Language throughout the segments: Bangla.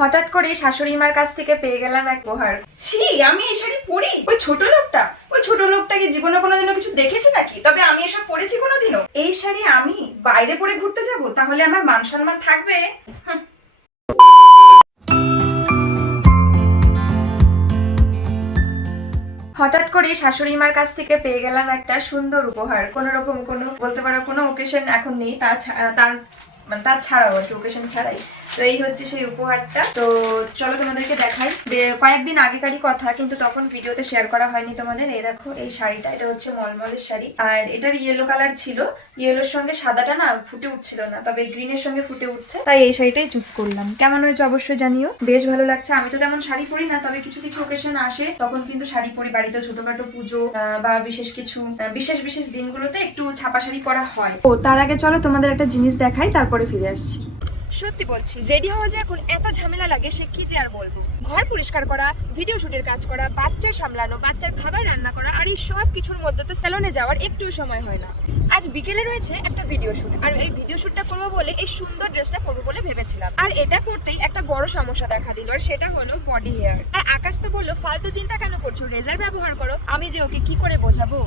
হঠাৎ করে শাশুড়ি মার কাছ থেকে পেয়ে গেলাম এক উপহার। ছি, আমি এই শাড়ি পরি? ওই ছোট লোকটাকে জীবনে কোনোদিনও কিছু দেখেছি নাকি? তবে আমি এসব পরেছি কোনোদিনও? এই শাড়ি আমি বাইরে পরে ঘুরতে যাব? তাহলে আমার মান সম্মান থাকবে? হঠাৎ করে শাশুড়ি মার কাছ থেকে পেয়ে গেলাম একটা সুন্দর উপহার। কোন রকম কোনো বলতে পারো কোনো ওকেশন এখন নেই, তার ছাড়াও আর কি, ওকেশন ছাড়াই। তো এই হচ্ছে সেই উপহারটা। তো চলো তোমাদেরকে দেখাই। কয়েকদিন আগেকারই কথা, কিন্তু তখন ভিডিওতে শেয়ার করা হয়নি তোমাদের। এই দেখো এই শাড়িটা, এটা হচ্ছে মলমলের শাড়ি, আর এটার ইয়েলো কালার ছিল। ইয়েলোর সঙ্গে সাদাটা না ফুটে উঠছিল না, তবে গ্রিনের সঙ্গে ফুটে উঠছে, তাই এই শাড়িটাই চুজ করলাম। কেমন হয়েছে অবশ্যই জানিও, বেশ ভালো লাগছে। আমি তো তেমন শাড়ি পরি না, তবে কিছু কিছু ওকেশন আসে তখন কিন্তু শাড়ি পরি। বাড়িতে ছোটখাটো পুজো বা বিশেষ দিনগুলোতে একটু ছাপা শাড়ি পরা হয়। ও তার আগে চলো তোমাদের একটা জিনিস দেখাই, তারপরে ফিরে আসছি। সত্যি বলছি, রেডি হওয়া যে এখন এত ঝামেলা লাগে সে কি যে আর বলবো। ঘর পরিষ্কার করা, ভিডিও শুটের কাজ করা, বাচ্চা সামলানো, বাচ্চার খাবার রান্না করা, আর এই সব কিছুর মধ্যে তো স্যালনে যাওয়ার একটু সময় হয় না। আজ বিকেলে রয়েছে একটা ভিডিও শুট, আর এই ভিডিও শুটটা করবো বলে এই সুন্দর ড্রেসটা করবো বলে ভেবেছিলাম। আর এটা করতেই একটা বড় সমস্যা দেখা দিল, আর সেটা হলো বডি হেয়ার। আর আকাশ তো বললো ফালতু চিন্তা কেন করছো, রেজার ব্যবহার করো। আমি যে ওকে কি করে বোঝাবো?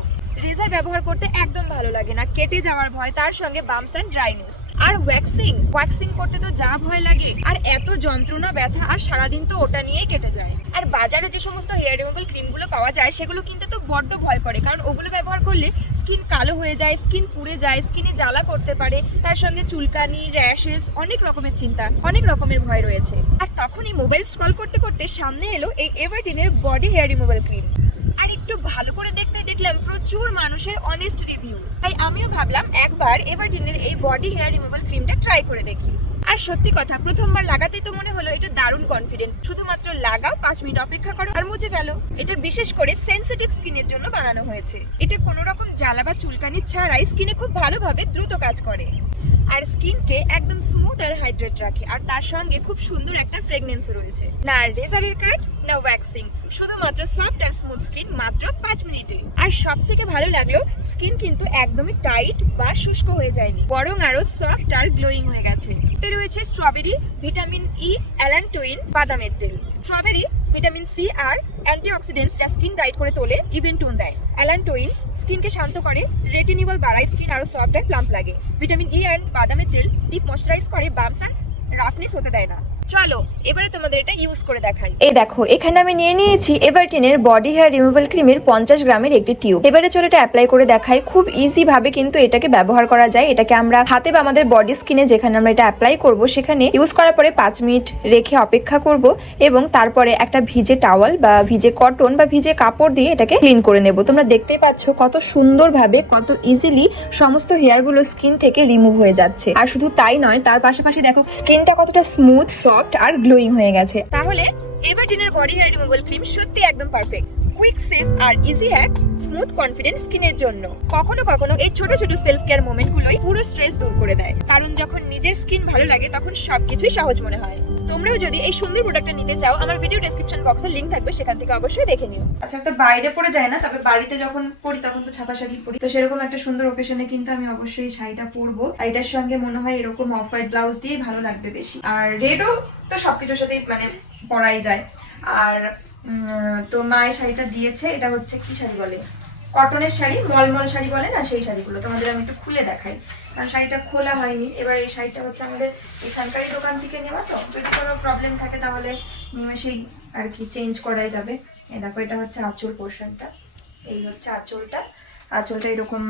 রেজার ব্যবহার করতে একদম ভালো লাগে না, কেটে যাওয়ার ভয়, তার সঙ্গে বাম্পস এন্ড ড্রাইনেস। আর ওয়াক্সিং করতে তো যা ভয় লাগে, আর এত যন্ত্রণা, ব্যথা, আর সারাদিন তো ওটা নিয়েই কেটে যায়। আর বাজারে যে সমস্ত হেয়ার রিমুভাল ক্রিমগুলো পাওয়া যায় সেগুলো কিনতে তো বড্ড ভয় করে, কারণ ওগুলো ব্যবহার করলে স্কিন কালো হয়ে যায়, স্কিন পুড়ে যায়, স্কিনে জ্বালা করতে পারে, তার সঙ্গে চুলকানি, র্যাশেস, অনেক রকমের চিন্তা, অনেক রকমের ভয় রয়েছে। আর তখনই মোবাইল স্ক্রল করতে করতে সামনে এলো এই এভারটিনের বডি হেয়ার রিমুভাল ক্রিম। আর একটু ভালো করে দেখলাম প্রচুর মানুষের অনেস্ট রিভিউ, তাই আমিও ভাবলাম একবার এভারটিনের এই বডি হেয়ার রিমুভাল ক্রিমটা ট্রাই করে দেখি। আর সত্যি কথা, প্রথমবার লাগাতেই তো মনে হলো এটা দারুণ কনফিডেন্ট। শুধুমাত্র লাগাও, 5 মিনিট অপেক্ষা করো আর মুছে ফেলো। এটা বিশেষ করে সেনসিটিভ স্কিনের জন্য বানানো হয়েছে। এটা কোনো রকম জ্বালা বা চুলকানি ছাড়াই স্কিনে খুব ভালোভাবে দ্রুত কাজ করে, আর স্কিনকে একদম স্মুথ আর হাইড্রেট রাখে। আর তার সঙ্গে খুব সুন্দর একটা ফ্রেগনেন্স রয়েছে। না রেজারের কাট, না ওয়্যাক্সিং, শুধুমাত্র সফট আর স্মুথ স্কিন মাত্র 5 মিনিটে। আর সব থেকে ভালো লাগলো, স্কিন কিন্তু একদমই টাইট বা শুষ্ক হয়ে যায়নি, বরং আরো সফট আর গ্লোয়িং হয়ে গেছে। এতে রয়েছে স্ট্রবেরি, ভিটামিন ই, অ্যালান্টোইন, বাদামের তেল। স্ট্রবেরি, ভিটামিন সি আর অ্যান্টিঅক্সিডেন্টস যা স্কিন ব্রাইট করে তোলে, ইভেন টোন দেয়। অ্যালান্টোইন স্কিনকে শান্ত করে, রেটিনিবল বাড়ায়, স্কিন আরো সফট আর প্লাম্প লাগে। ভিটামিন ই অ্যান্ড বাদামের তেল ডিপ ময়শ্চারাইজ করে, বাম্পস আর রাফনেস হতে দেয় না। চলো এবারে তোমাদের এটা ইউজ করে দেখাই। এই দেখো, এখানে আমি নিয়ে নিয়েছি এভারটিনের বডি হেয়ার রিমুভাল ক্রিমের 50 গ্রামের একটি টিউব। এবারে চলো এটা অ্যাপ্লাই করে দেখাই। খুব ইজি ভাবে কিন্তু এটাকে ব্যবহার করা যায়। এটাকে আমরা হাতে বা আমাদের বডি স্কিনে যেখানে আমরা এটা অ্যাপ্লাই করব সেখানে ইউজ করার পরে 5 মিনিট রেখে অপেক্ষা করব, এবং তারপরে একটা ভিজে টাওয়াল বা ভিজে কটন বা ভিজে কাপড় দিয়ে এটাকে ক্লিন করে নেব। তোমরা দেখতেই পাচ্ছ কত সুন্দরভাবে, কত ইজিলি সমস্ত হেয়ারগুলো স্কিন থেকে রিমুভ হয়ে যাচ্ছে। আর শুধু তাই নয়, তার পাশাপাশি দেখো স্কিনটা কতটা স্মুথ, সফট আর গ্লোয়িং হয়ে গেছে। তাহলে এভারটিনের বডি হেয়ার রিমুভাল ক্রিম সত্যি একদম পারফেক্ট। কুইক, সেফ আর ইজি হ্যাক, স্মুথ কনফিডেন্ট স্কিনের জন্য। কখনো কখনো এই ছোট ছোট সেলফ কেয়ার মোমেন্টগুলোই পুরো স্ট্রেস দূর করে দেয়, কারণ যখন নিজের স্কিন ভালো লাগে তখন সবকিছুই সহজ মনে হয়। তোমরাও যদি এই সুন্দর প্রোডাক্টটা নিতে চাও, আমার ভিডিও ডেসক্রিপশন বক্সে লিংক থাকবে, সেখান থেকে অবশ্যই দেখে নিও। আচ্ছা, তো বাইরে পরে যায় না, তবে বাড়িতে যখন পরি তখন তো ছাপা শাড়ি পরি। তো সেরকম একটা সুন্দর ওকেশনে কিন্তু আমি অবশ্যই শাড়িটা পরবো। আর এটার সঙ্গে মনে হয় এরকম অফ হোয়াইট ব্লাউজ দিয়েই ভালো লাগবে বেশি। আর রেডও তো সবকিছুর সাথেই মানে পরাই যায়। আর তো মা এই শাড়িটা দিয়েছে, এটা হচ্ছে কি শাড়ি বলে, কটনের শাড়ি, মলমল শাড়ি বলে না, সেই শাড়িগুলো তোমাদের আমি একটু খুলে দেখাই, কারণ শাড়িটা খোলা হয়নি। এবার এই শাড়িটা হচ্ছে আমাদের এখানকারই দোকান থেকে নেওয়া, তো যদি কোনো প্রবলেম থাকে তাহলে সেই আর কি চেঞ্জ করাই যাবে। এই দেখো, এটা হচ্ছে আঁচল পোর্শনটা, এই হচ্ছে আঁচলটা। আঁচলটা এরকম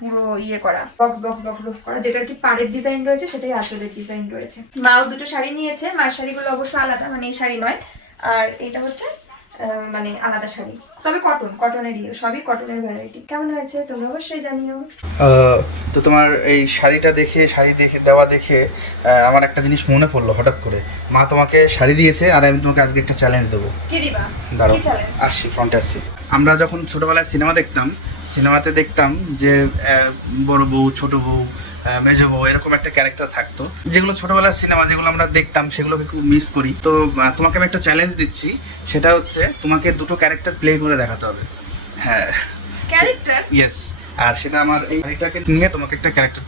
পুরো ইয়ে করা, বক্স করা, যেটা আর কি পাড়ের ডিজাইন রয়েছে সেটাই আঁচলের ডিজাইন রয়েছে। মাও দুটো শাড়ি নিয়েছে, মায়ের শাড়িগুলো অবশ্য আলাদা, মানে এই শাড়ি নয়। আর এটা হচ্ছে মানে আলাদা শাড়ি, তবে কটনেরই, সবই কটনের ভ্যারাইটি। কেমন হয়েছে তোমরা অবশ্যই জানিও। তো তোমার এই শাড়ি দেওয়া দেখে আমার একটা জিনিস মনে পড়লো হঠাৎ করে। মা তোমাকে শাড়ি দিয়েছে, আর আমি তোমাকে আজকে একটা চ্যালেঞ্জ দেবো। কি দিবা? দাঁড়াও, কি চ্যালেঞ্জ? আসছি, ফ্রন্টে আসছি। আমরা যখন ছোটবেলায় সিনেমাতে দেখতাম যে বড় বউ, ছোট বউ, মেজ বউ, এরকম একটা ক্যারেক্টার থাকতো। যেগুলো ছোটবেলার সিনেমা যেগুলো আমরা দেখতাম সেগুলোকে খুব মিস করি। তো তোমাকে আমি একটা চ্যালেঞ্জ দিচ্ছি, সেটা হচ্ছে তোমাকে দুটো ক্যারেক্টার প্লে করে দেখাতে হবে। হ্যাঁ, ক্যারেক্টার? ইয়েস। আর সেটা আমার এই শাড়িটাকে নিয়ে তোমাকে একটা ক্যারেক্টার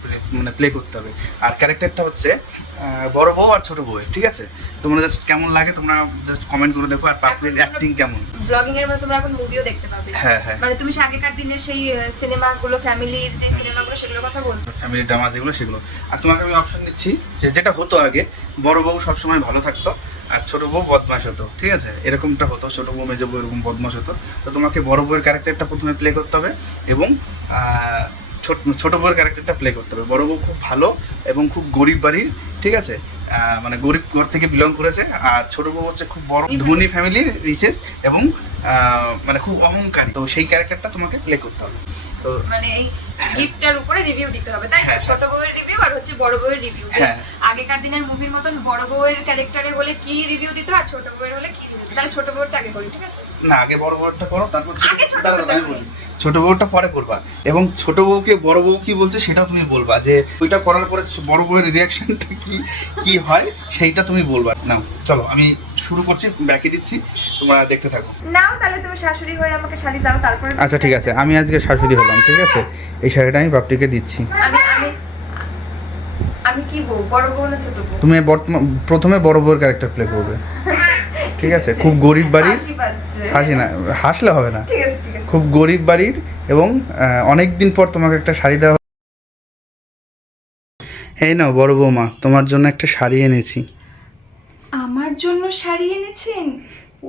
প্লে করতে হবে। আর ক্যারেক্টারটা হচ্ছে বড় বউ আর ছোট বউ, ঠিক আছে? তোমরা জাস্ট কেমন লাগে তোমরা জাস্ট কমেন্ট করে দেখো, আর পাপড়ির অ্যাক্টিং কেমন। ব্লগিং এর মধ্যে তোমরা এখন মুভিও দেখতে পাবে। হ্যাঁ হ্যাঁ, মানে তুমি সেই আগেকার দিনের সেই সিনেমাগুলো, ফ্যামিলির যে সিনেমাগুলো, সেগুলোর কথা বলছো। ফ্যামিলি ড্রামা যেগুলো সেগুলো। আর তোমাকে আমি অপশন দিচ্ছি যে যেটা হতো আগে, বড় বউ সবসময় ভালো থাকতো আর ছোট বউ বদমাশ হতো, ঠিক আছে? এরকমটা হতো, ছোট বউ মেজো বউ এরকম বদমাশ হতো। তো তোমাকে বড় বউয়ের ক্যারেক্টারটা প্রথমে প্লে করতে হবে এবং ছোট বউয়ের ক্যারেক্টারটা প্লে করতে হবে। বড় বউ খুব ভালো এবং খুব গরিব বাড়ির, ঠিক আছে? মানে গরিব ঘর থেকে বিলং করেছে, আর ছোট বউ হচ্ছে খুব বড় ধনী ফ্যামিলির, রিচেস্ট এবং মানে খুব অহংকারী। তো সেই ক্যারেক্টারটা তোমাকে প্লে করতে হবে। তো মানে এই গিফটটার উপরে রিভিউ দিতে হবে, তাই না? ছোট বউয়ের রিভিউ আর হচ্ছে বড় বউয়ের রিভিউ। আগেকার দিনের মুভির মতন বড় বউয়ের ক্যারেক্টারে হলে কি রিভিউ দিতে আর ছোট বউয়ের হলে কি রিভিউ দিতে, তাহলে ছোট বউয়েরটা আগে করি, ঠিক আছে? না, আগে বড় বউটা করো, তারপর আগে ছোট বউটা পরে করবা। এবং ছোট বউকে বড় বউ কি বলছে সেটাও তুমি বলবা, যে ওইটা করার পরে বড় বউয়ের রিয়াকশনটা কি হয় সেইটা তুমি বলবা। নাও চলো আমি শুরু করছি, ব্যাকে দিচ্ছি, তোমরা দেখতে থাকো। নাও তাহলে তুমি শাশুড়ি হয়ে আমাকে শাড়ি দাও, তারপরে। আচ্ছা ঠিক আছে, আমি আজকে শাশুড়ি হলাম, ঠিক আছে? এই শাড়িটা আমি বাপটিকে দিচ্ছি। আমি আমি আমি কি বউ, বড় বউ না ছোট বউ? তুমি প্রথমে বড় বউয়ের ক্যারেক্টার প্লে করবে, ঠিক আছে? খুব গরিব বাড়ির, হাসি পাচ্ছে। হাসি না, হাসলে হবে না। ঠিক আছে ঠিক আছে। খুব গরিব বাড়ির এবং অনেক দিন পর তোমাকে একটা শাড়ি দেওয়া। এই নাও বড় বৌমা, তোমার জন্য একটা শাড়ি এনেছি। আমার জন্য শাড়ি এনেছেন?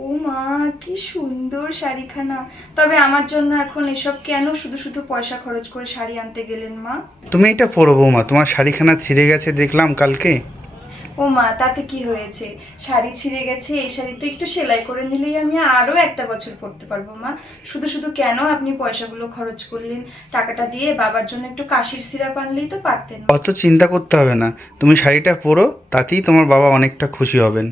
ও মা, কি সুন্দর শাড়িখানা। তবে আমার জন্য এখন এসব কেন শুধু শুধু পয়সা খরচ করে শাড়ি আনতে গেলেন মা? তুমি এটা পরো বৌমা, তোমার শাড়িখানা ছিঁড়ে গেছে দেখলাম কালকে। ও মা, তাতে কি হয়েছে? শাড়ি ছিঁড়ে গেছে, এই শাড়ি তো একটু সেলাই করে নিলেই আমি আরো একটা বছর পরতে পারবো মা। শুধু শুধু কেন আপনি পয়সাগুলো খরচ করলেন? টাকাটা দিয়ে বাবার জন্য একটু কাশির সিরাপ আনলেই তো পারতেন। অত চিন্তা করতে হবে না, তুমি শাড়িটা পরো, তাতেই তোমার বাবা অনেকটা খুশি হবেন।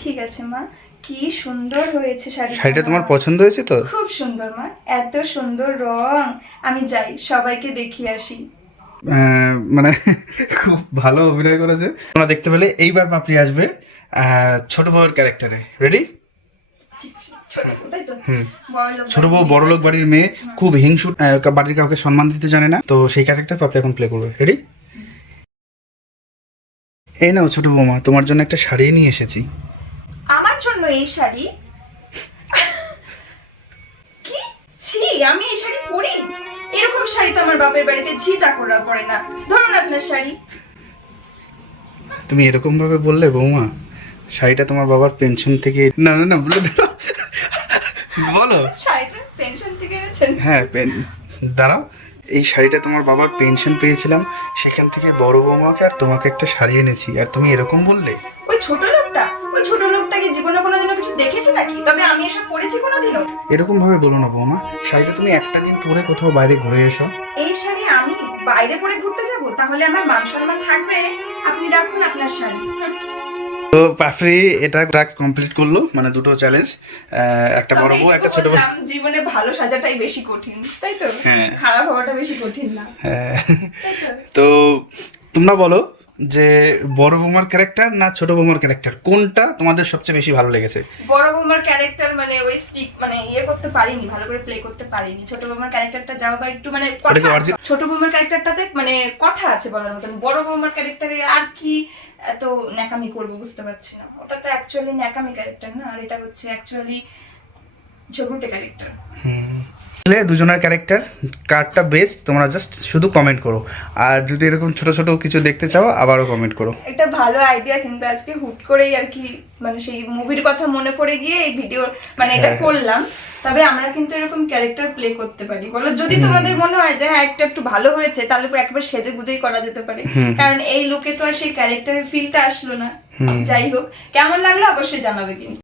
ঠিক আছে মা, কি সুন্দর হয়েছে শাড়িটা তোমার পছন্দ হয়েছে তো? খুব সুন্দর মা, এত সুন্দর রং। আমি যাই সবাইকে দেখিয়ে আসি। মানে খুব ভালো অভিনয় করেছে। তোমরা দেখতে পেলে এইবার পাপড়ি আসবে ছোট বউয়ের ক্যারেক্টারে। রেডি? ছোট বউ বড়লোক বাড়ির মেয়ে, খুব হিংসু, বাড়ির কাউকে সম্মান দিতে জানে না, তো সেই ক্যারেক্টার পাপড়ি এখন প্লে করবে। রেডি? এই নাও ছোট বৌমা, তোমার জন্য একটা শাড়ি নিয়ে এসেছি। আমার জন্য এই শাড়ি? কি ছি, আমি এই শাড়ি পরি? এরকম শাড়ি তো আমার বাপের বাড়িতে ঝি চাকররা পরে না। ধরুন আপনার শাড়ি। তুমি এরকম ভাবে বললে বৌমা, শাড়িটা তোমার বাবার পেনশন থেকে। না না না, বলে দাও, বলো। শাড়িটা পেনশন থেকে এনেছেন? হ্যাঁ, দাঁড়াও, এই শাড়িটা তোমার বাবার পেনশন পেয়েছিলাম, সেখান থেকে বড় বৌমাকে আর তোমাকে একটা শাড়ি এনেছি, আর তুমি এরকম বললে? ওই ছোট লোকটা কি জীবনে কোনোদিনও কিছু দেখেছে নাকি? তবে আমি এসব পরেছি কোনোদিনও? এরকম ভাবে বলো না বৌমা, শাড়িটা তুমি একটা দিন পরে কোথাও বাইরে ঘুরে এসো। এই শাড়ি আমি বাইরে পরে ঘুরতে যাব? তাহলে আমার মান সম্মান থাকবে? আপনি রাখুন আপনার শাড়ি। তো পাপড়ি এটা টাস্ক কমপ্লিট করলো, মানে দুটো চ্যালেঞ্জ, একটা বড় বউ একটা ছোট বউ। জীবনে ভালো সাজাটাই বেশি কঠিন, তাই তো? হ্যাঁ। খারাপ হওয়াটা বেশি কঠিন না। হ্যাঁ। তো তোমরা বলো যে বড় বৌমার ক্যারেক্টার না ছোট বৌমার ক্যারেক্টার, কোনটা তোমাদের সবচেয়ে বেশি ভালো লেগেছে? বড় বৌমার ক্যারেক্টার মানে ওই স্টিক মানে করতে পারিনি, ভালো করে প্লে করতে পারিনি। ছোট বৌমার ক্যারেক্টারটা যাও বা একটু মানে ছোট বৌমার ক্যারেক্টারটাতে মানে কথা আছে বলার মতন। বড় বৌমার ক্যারেক্টারে আর কি এত ন্যাকামি করবো বুঝতে পারছি না। ওটা তো অ্যাকচুয়ালি ন্যাকামি ক্যারেক্টার না, আর এটা হচ্ছে অ্যাকচুয়ালি ঝগড়ুটে ক্যারেক্টার। দুজনের ক্যারেক্টার কারটা বেস্ট তোমরা জাস্ট শুধু কমেন্ট করো, আর যদি এরকম ছোট ছোট কিছু দেখতে চাও আবারও কমেন্ট করো। এটা ভালো আইডিয়া, কিন্তু আজকে হুট করেই আর কি মানে সেই মুভির কথা মনে পড়ে গিয়ে এই ভিডিও মানে এটা করলাম। তবে আমরা কিন্তু এরকম ক্যারেক্টার প্লে করতে পারি, বলো যদি তোমাদের মনে হয় যে হ্যাঁ একটু ভালো হয়েছে, তাহলে একবার সেজে গুজেই করা যেতে পারে। কারণ এই লুকে তো আর সেই ক্যারেক্টারের ফিলটা আসলো না। যাই হোক, কেমন লাগলো অবশ্যই জানাবে কিন্তু।